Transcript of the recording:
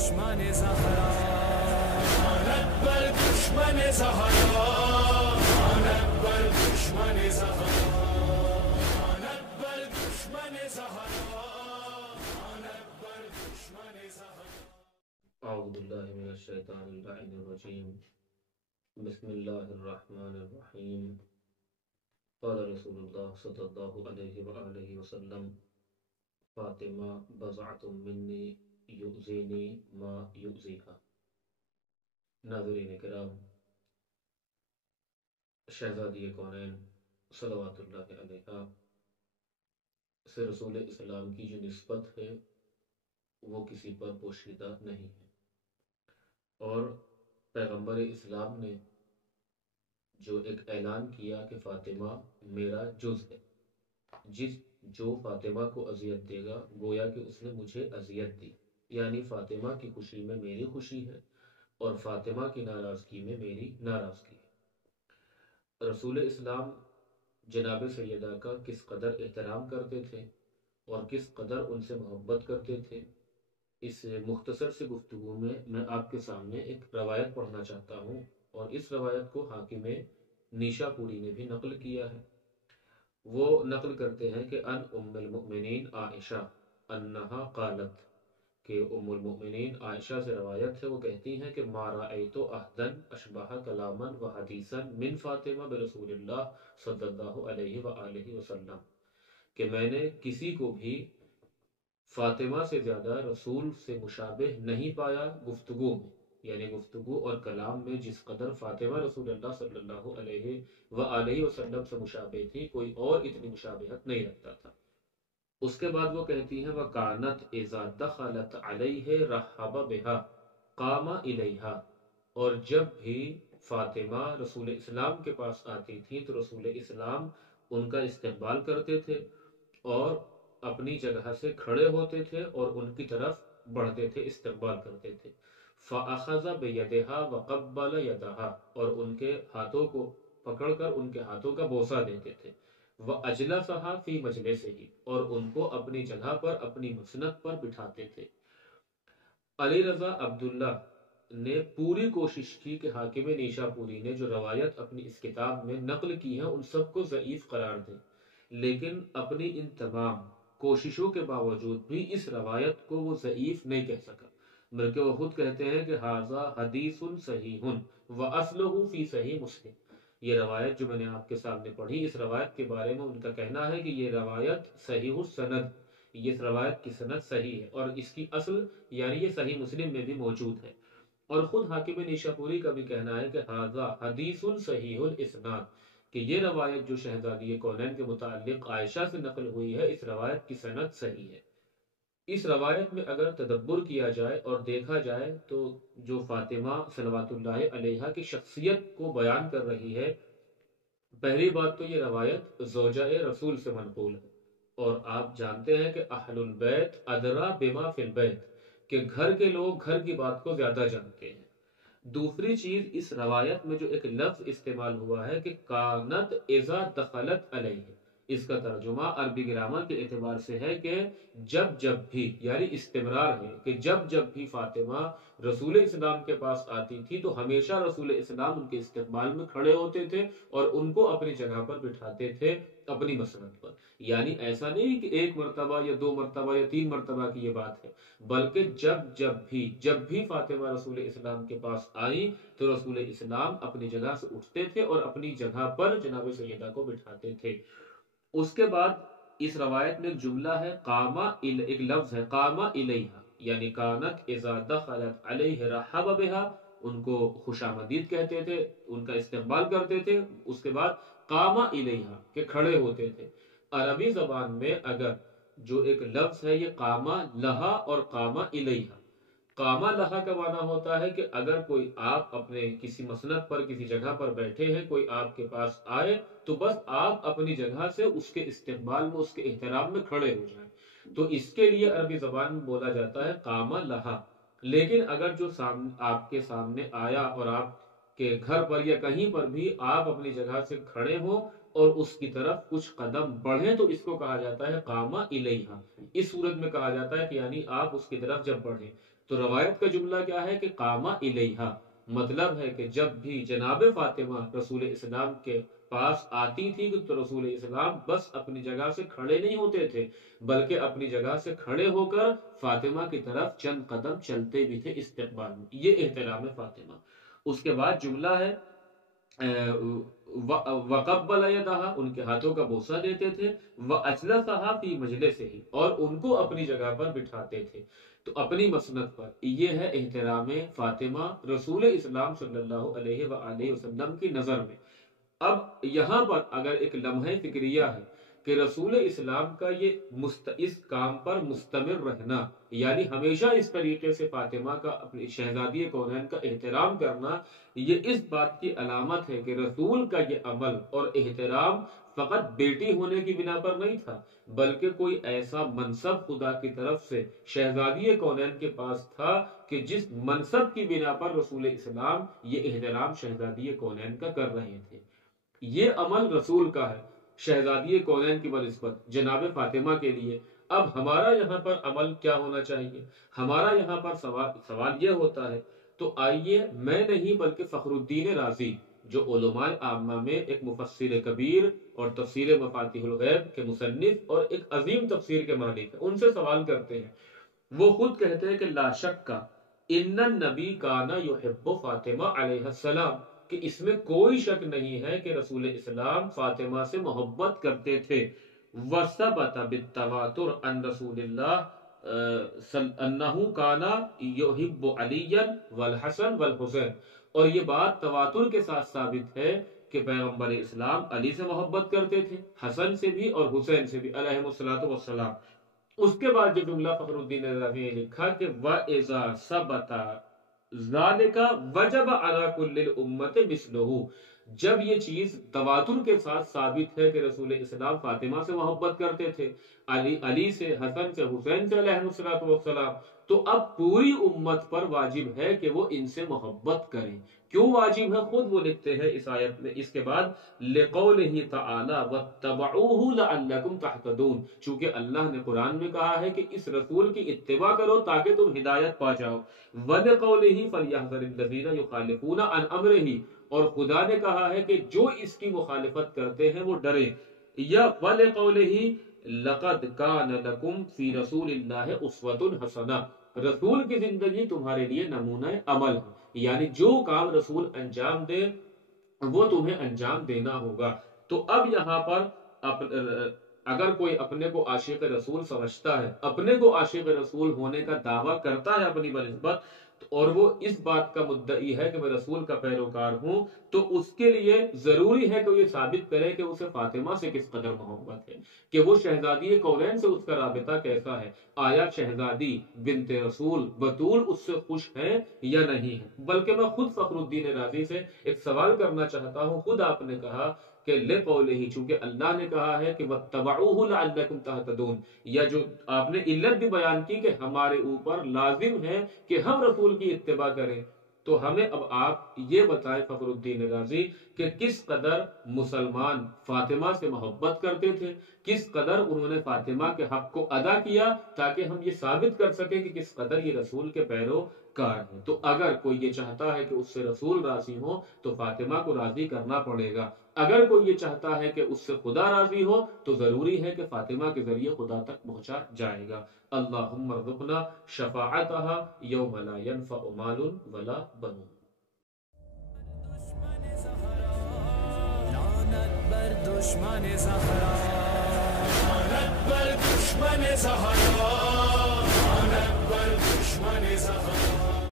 دشمن زہرا، لعنت بر دشمن زہرا، لعنت بر دشمن زہرا، لعنت بر دشمن زہرا، لعنت بر دشمن زہرا۔ اعوذ باللہ من الشیطان اللعین الرجیم، بسم اللہ الرحمن الرحیم۔ قال رسول اللہ صلی اللہ علیہ وآلہ وسلم: فاطمہ بضعۃ منی یؤذینی ما یؤذیہا۔ ناظرین کرام، شہزادی کونین صلوات اللہ علیہا سے رسول اسلام کی جو نسبت ہے وہ کسی پر پوشیدہ نہیں ہے، اور پیغمبر اسلام نے جو ایک اعلان کیا کہ فاطمہ میرا جز ہے، جو فاطمہ کو اذیت دے گا گویا کہ اس نے مجھے اذیت دی، یعنی فاطمہ کی خوشی میں میری خوشی ہے اور فاطمہ کی ناراضگی میں میری ناراضگی ہے۔ رسول اسلام جناب سیدہ کا کس قدر احترام کرتے تھے اور کس قدر ان سے محبت کرتے تھے، اس مختصر سی گفتگو میں میں آپ کے سامنے ایک روایت پڑھنا چاہتا ہوں، اور اس روایت کو حاکم نیشا پوری نے بھی نقل کیا ہے۔ وہ نقل کرتے ہیں کہ ان ام المؤمنین عائشہ انہا قالت، کہ ام المؤمنین عائشہ سے روایت ہے، وہ کہتی ہیں کہ ما رأیت احدا اشبہ کلاما و حدیثا من فاطمہ برسول اللہ صلی اللہ علیہ وآلہ وسلم، کہ میں نے کسی کو بھی فاطمہ سے زیادہ رسول سے مشابہ نہیں پایا گفتگو میں، یعنی گفتگو اور کلام میں جس قدر فاطمہ رسول اللہ صلی اللہ علیہ وآلہ وسلم سے مشابہ تھی، کوئی اور اتنی مشابہت نہیں رکھتا تھا۔ اس کے بعد وہ کہتی ہیں وَكَانَتْ إِذَا دَخَلَتْ عَلَيْهِ رَحَّبَ بِهَا قَامَ إِلَيْهَا، اور جب بھی فاطمہ رسول اسلام کے پاس آتی تھی تو رسول اسلام ان کا استقبال کرتے تھے اور اپنی جگہ سے کھڑے ہوتے تھے اور ان کی طرف بڑھتے تھے، استقبال کرتے تھے۔ فَأَخَذَ بِيَدِهَا وَقَبَّلَ يَدَهَا، اور ان کے ہاتھوں کو پکڑ کر ان کے ہاتھوں کا بوسہ دیتے تھے۔ وَأَجْلَسَهَا فِي مَجْلِسِهِ، اور ان کو اپنی جگہ پر اپنی مسند پر بٹھاتے تھے۔ علی رضا عبداللہ نے پوری کوشش کی کہ حاکم نیشا پوری نے جو روایت اپنی اس کتاب میں نقل کی ہے ان سب کو ضعیف قرار دیں، لیکن اپنی ان تمام کوششوں کے باوجود بھی اس روایت کو وہ ضعیف نہیں کہہ سکا، بلکہ وہ خود کہتے ہیں کہ ھذا حدیث صحیح واصلہ فی صحیح مسلم۔ یہ روایت جو میں نے آپ کے سامنے پڑھی، اس روایت کے بارے میں ان کا کہنا ہے کہ یہ روایت صحیح السند، یہ روایت کی سند صحیح ہے، اور اس کی اصل یعنی یہ صحیح مسلم میں بھی موجود ہے۔ اور خود حاکم نیشا پوری کا بھی کہنا ہے کہ ھذا حدیث صحیح الاسناد، کہ یہ روایت جو شہزادی کونین کے متعلق عائشہ سے نقل ہوئی ہے، اس روایت کی سند صحیح ہے۔ اس روایت میں اگر تدبر کیا جائے اور دیکھا جائے تو جو فاطمہ صلوات اللہ علیہا کی شخصیت کو بیان کر رہی ہے، پہلی بات تو یہ روایت زوجہ رسول سے منقول ہے، اور آپ جانتے ہیں کہ اہل البیت ادرا بما فی البیت، کہ گھر کے لوگ گھر کی بات کو زیادہ جانتے ہیں۔ دوسری چیز، اس روایت میں جو ایک لفظ استعمال ہوا ہے کہ کانت اذا دخلت علیہ، اس کا ترجمہ عربی گرامر کے اعتبار سے ہے کہ جب جب بھی، یعنی استمرار ہے کہ جب جب بھی فاطمہ رسول اسلام کے پاس آتی تھی تو ہمیشہ رسول اسلام ان کے استقبال میں کھڑے ہوتے تھے اور ان کو اپنی جگہ پر بٹھاتے تھے اپنی مسند پر۔ یعنی ایسا نہیں کہ ایک مرتبہ یا دو مرتبہ یا تین مرتبہ کی یہ بات ہے، بلکہ جب بھی فاطمہ رسول اسلام کے پاس آئیں تو رسول اسلام اپنی جگہ سے اٹھتے تھے اور اپنی جگہ پر جناب سیدہ کو بٹھاتے تھے۔ اس کے بعد اس روایت میں ایک جملہ ہے ایک لفظ ہے قاما الیہا، یعنی کانت اذا دخلت علیہ رحب بها، ان کو خوش آمدید کہتے تھے، ان کا استقبال کرتے تھے۔ اس کے بعد قاما الیہا، کہ کھڑے ہوتے تھے۔ عربی زبان میں اگر جو ایک لفظ ہے یہ قاما لہا اور قاما الیہا، قاما لہا کا معنی ہوتا ہے کہ اگر کوئی آپ اپنے کسی مسند پر کسی جگہ پر بیٹھے ہیں، کوئی آپ کے پاس آئے تو بس آپ اپنی جگہ سے اس کے استقبال میں، اس کے احترام میں کھڑے ہو جائیں، تو اس کے لیے عربی زبان میں بولا جاتا ہے قاما لہا۔ لیکن اگر جو آپ کے سامنے آیا اور آپ کے گھر پر یا کہیں پر بھی آپ اپنی جگہ سے کھڑے ہوں اور اس کی طرف کچھ قدم بڑھیں تو اس کو کہا جاتا ہے قاما الیہا۔ اس صورت میں کہا جاتا ہے کہ یعنی آپ اس کی طرف جب بڑھیں تو روایت کا جملہ کیا ہے کہ قام الیہا، مطلب ہے کہ جب بھی جناب فاطمہ رسول اسلام کے پاس آتی تھی تو رسول اسلام بس اپنی جگہ سے کھڑے نہیں ہوتے تھے، بلکہ اپنی جگہ سے کھڑے ہو کر فاطمہ کی طرف چند قدم چلتے بھی تھے استقبال میں۔ یہ احترام فاطمہ۔ اس کے بعد جملہ ہے وَقَبَّلَ يَدَهَا، ان کے ہاتھوں کا بوسہ دیتے تھے، وَأَجْلَسَهَا فِي مَجْلِسِهِ، اور ان کو اپنی جگہ پر بٹھاتے تھے، تو اپنی مسند پر۔ یہ ہے احترام فاطمہ رسول اسلام صلی اللہ علیہ وآلہ وسلم کی نظر میں۔ اب یہاں پر اگر ایک لمحہ فکریہ ہے کہ رسول اسلام کا اس کام پر مستمر رہنا، یعنی ہمیشہ اس طریقے سے فاطمہ کا اپنی شہزادی کونین کا احترام کرنا، یہ اس بات کی علامت ہے کہ رسول کا یہ عمل اور احترام فقط بیٹی ہونے کی بنا پر نہیں تھا، بلکہ کوئی ایسا منصب خدا کی طرف سے شہزادی کونین کے پاس تھا کہ جس منصب کی بنا پر رسول اسلام یہ احترام شہزادی کونین کا کر رہے تھے۔ یہ عمل رسول کا ہے شہزادی کونین کی بنسبت جناب فاطمہ کے لیے۔ اب ہمارا یہاں پر عمل کیا ہونا چاہیے؟ ہمارا یہاں پر سوال یہ ہوتا ہے، تو آئیے میں نہیں بلکہ فخر الدین رازی جو علماء عامہ میں ایک مفسر کبیر اور تفسیر مفاتیح الغیب کے مصنف اور ایک عظیم تفسیر کے مالک ہیں، ان سے سوال کرتے ہیں۔ وہ خود کہتے ہیں کہ لا شک کا ان النبی کانا یحب فاطمہ علیہ السلام، کہ اس میں کوئی شک نہیں ہے کہ رسول اسلام فاطمہ سے محبت کرتے تھے۔ وثبت بالتواتر ان رسول اللہ انہ کانا یحب علی والحسن والحسین، اور یہ بات تواتر کے ساتھ ثابت ہے کہ پیغمبر اسلام علی سے محبت کرتے تھے، حسن سے بھی اور حسین سے بھی علیہم الصلوۃ والسلام۔ اس کے بعد جو جملہ فخر الدین رازی نے لکھا کہ وَإِذَا ثَبَتَ ذَلِكَ وَجَبَ عَلَى كُلِّ الْأُمَّةِ مِثْلُهُ، جب یہ چیز تواتر کے ساتھ ثابت ہے کہ رسول اسلام فاطمہ سے محبت کرتے تھے، علی سے، حسن سے، حسین سے علیہم الصلوۃ والسلام، تو اب پوری امت پر واجب ہے کہ وہ ان سے محبت کریں۔ کیوں واجب ہے؟ خود وہ لکھتے ہیں اس آیت میں اس کے بعد لِقَوْلِهِ تَعَالَى وَاتَّبَعُوهُ لَعَلَّكُمْ تَهْتَدُونَ، چونکہ اللہ نے قرآن میں کہا ہے کہ اس رسول کی اتباع کرو تاکہ تم ہدایت پا جاؤ۔ وَلِقَوْلِهِ فَلْيَحْذَرِ الَّذِينَ يُخَالِفُونَ عَنْ أَمْرِهِ، اور خدا نے کہا ہے کہ جو اس کی مخالفت کرتے ہیں وہ ڈریں۔ یا وَلِقَوْلِهِ لَقَدْ كَانَ لَكُمْ فِي رَسُولِ اللَّهِ أُسْوَةٌ حَسَنَةٌ، رسول کی زندگی تمہارے لیے نمونہ عمل ہے، یعنی جو کام رسول انجام دے وہ تمہیں انجام دینا ہوگا۔ تو اب یہاں پر اگر کوئی اپنے کو عاشق رسول سمجھتا ہے، اپنے کو عاشق رسول ہونے کا دعویٰ کرتا ہے اپنی بنسبت، اور وہ اس بات کا مدعی ہے کہ میں رسول کا پیروکار ہوں، تو اس کے لیے ضروری ہے کہ وہ یہ ثابت کرے کہ اسے فاطمہ سے کس قدر محبت ہے، کہ وہ شہزادی کونین سے اس کا رابطہ کیسا ہے، آیا شہزادی بنت رسول بطول اس سے خوش ہے یا نہیں ہے۔ بلکہ میں خود فخر الدین رازی سے ایک سوال کرنا چاہتا ہوں، خود آپ نے کہا کہ لِقَوْلِهِ، چونکہ اللہ نے کہا ہے کہ وَاتَّبَعُوهُ لَعَلَّكُمْ تَهْتَدُونَ، یا جو آپ نے علت بھی بیان کی کہ ہمارے اوپر لازم ہے کہ ہم رسول کی اتباع کریں، تو ہمیں اب آپ یہ بتائیں فخر الدین رازی کہ کس قدر مسلمان فاطمہ سے محبت کرتے تھے، کس قدر انہوں نے فاطمہ کے حق کو ادا کیا، تاکہ ہم یہ ثابت کر سکیں کہ کس قدر یہ رسول کے پیروکار ہیں۔ تو اگر کوئی یہ چاہتا ہے کہ اس سے رسول راضی ہو تو فاطمہ کو راضی کرنا پڑے گا، اگر کوئی یہ چاہتا ہے کہ اس سے خدا راضی ہو تو ضروری ہے کہ فاطمہ کے ذریعے خدا تک پہنچا جائے گا۔ اللہم ارزقنا شفاعتها یوم لا ينفع مال ولا بنون۔ لعنت بر دشمن زہرا، لعنت بر دشمن زہرا۔